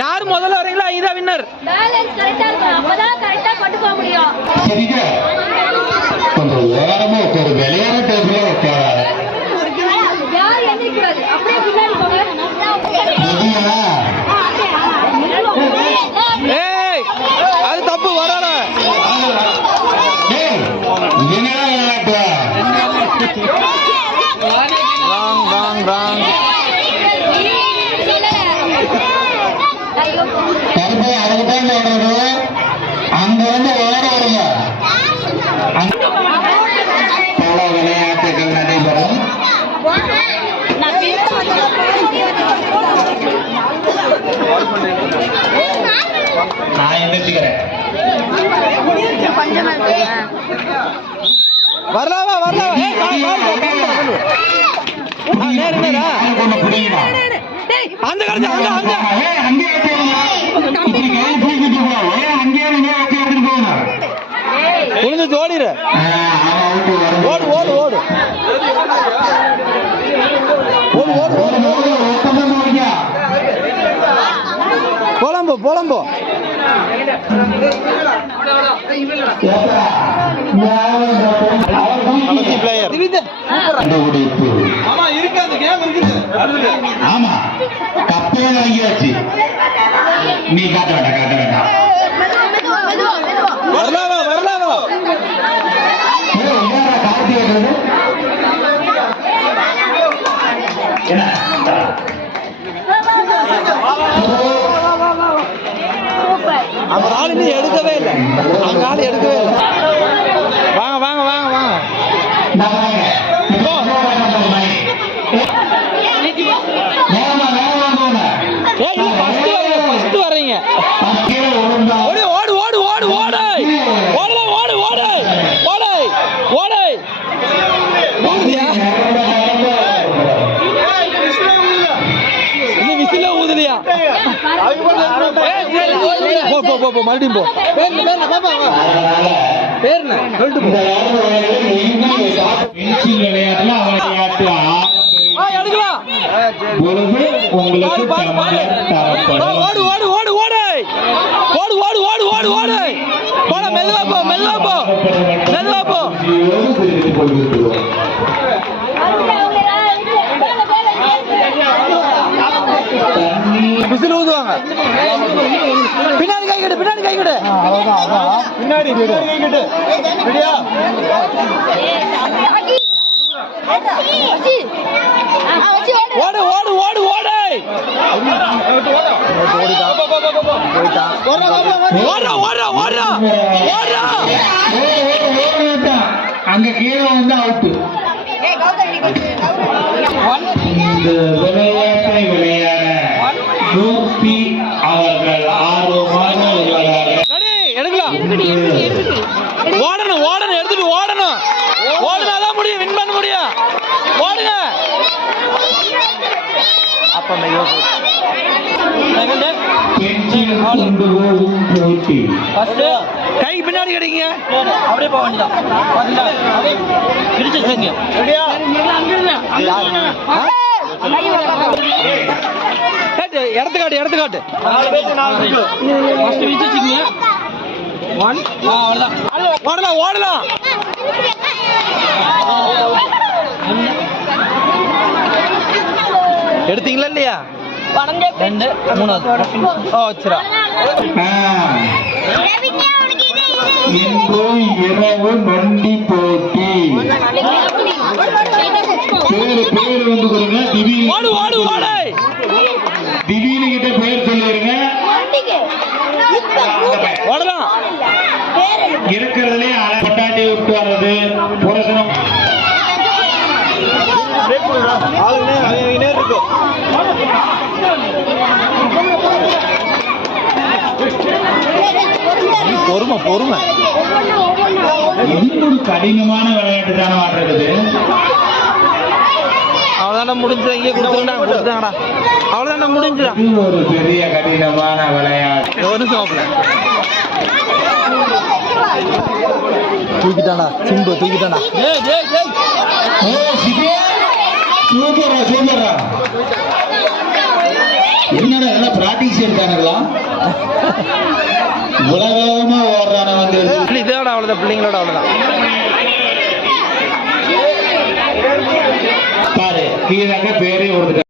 யார் முதல்ல வரீங்களோ? இதான் வின்னர் கரெக்டா இருக்கும் அப்பதான் கரெக்டா கொண்டு போக முடியும். ராங் ராங் ராங் ஐயோ கருப்பை அதுக்கு தான் சொல்றது அங்க வந்து ஓட வருங்க வரல அந்த கடைசி அந்த அந்த உழுந்து ஓடிடு ஓடு ஓடு ஓடு. ஓடு ஆமா கப்பே வாங்கியாச்சு நீ காட்ட காட்ட ஆள் இன்னும் எடுக்கவே இல்லை. அந்த ஆள் எடுக்கவே இல்லை. வாங்க வாங்க வாங்க வாங்க. விழுந்தா ஓடு ஓடு ஓடு ஓடு ஓடு. ஓடு ஓடு ஓடு. ஓடு ஓடு. ஓடுதியா இன்னும் விசில ஊதுலையா போ போ போ போ மறுபடியும் போ. அதனால பேர் என்ன சொல்லிட்டு போ. இந்த விளையாட்டு பென்சில் விளையாட்டுல விளையாட்டு ஆ எடுக்கலாம். பொழுது உங்களுக்கு பாரு, பாரு, பாரு. டம்ளர் ஆ, ஓடு தரப்படும் ஓடு ஓடு ஓடு. ஓடு ஓடு ஓடு ஓடு ஓடு. போட மெதுவா போ மெதுவா போ. மெதுவா போ. விசில் ஊதுவாங்க. பின்னாடி கை கட்டு பின்னாடி கை கட்டு பின்னாடி கை கட்டு ஓடு ஓடு ஓடு ஓடு. ஓடுறா ஓடுறா ஓடுறா. ஓடுறா. அங்க கீழே வந்து அவுட்டு இந்த விளையாட்டை விளையாட கோபி அவர்கள் ஆர்வமாக எடுக்கலாம் ஓடணும் ஓடணும் எடுத்துட்டு ஓடணும். ஓடுனாதான் முடியும் வின் பண்ண முடியும். ஓடுங்க. அப்ப கை பின்னாடி கிடைக்குங்க அப்படியே போக பிரிச்சு இடத்து காட்டு இடத்து காட்டு. நாலு ஓடலாம் ஓடலாம். எடுத்தீங்களா இல்லையா? ரெண்டு ஓ வச்சுரா இன்று போட்டி. வந்து திடீர்னு கிட்ட பேர் சொல்லிருங்க. இருக்கிறதுலே பட்டாட்டி விட்டு வர்றது. புரசனம். பொறுமை பொறுமை. இது ஒரு கடினமான விளையாட்டு தானே ஆடுறது? அவ்வளோதாண்டா முடிஞ்சு இங்கே கொடுத்துருந்தாங்க கொடுத்தாங்கடா அவ்வளோதாண்டா முடிஞ்சுடா ஒரு பெரிய கடினமான விளையாட்டு. ஒரு மாப்பிள்ள. தூக்கிட்டானா சிம்பு சிபே சூப்பரா சூப்பரா என்னடா என்ன பிராக்டிஸ் எடுத்தானுங்களா? உலகமா ஓடுறான வந்து. இதோட அவ்வளோதான் பிள்ளைங்களோட அவ்வளோதான் பாரு கீழே பேரே வருது.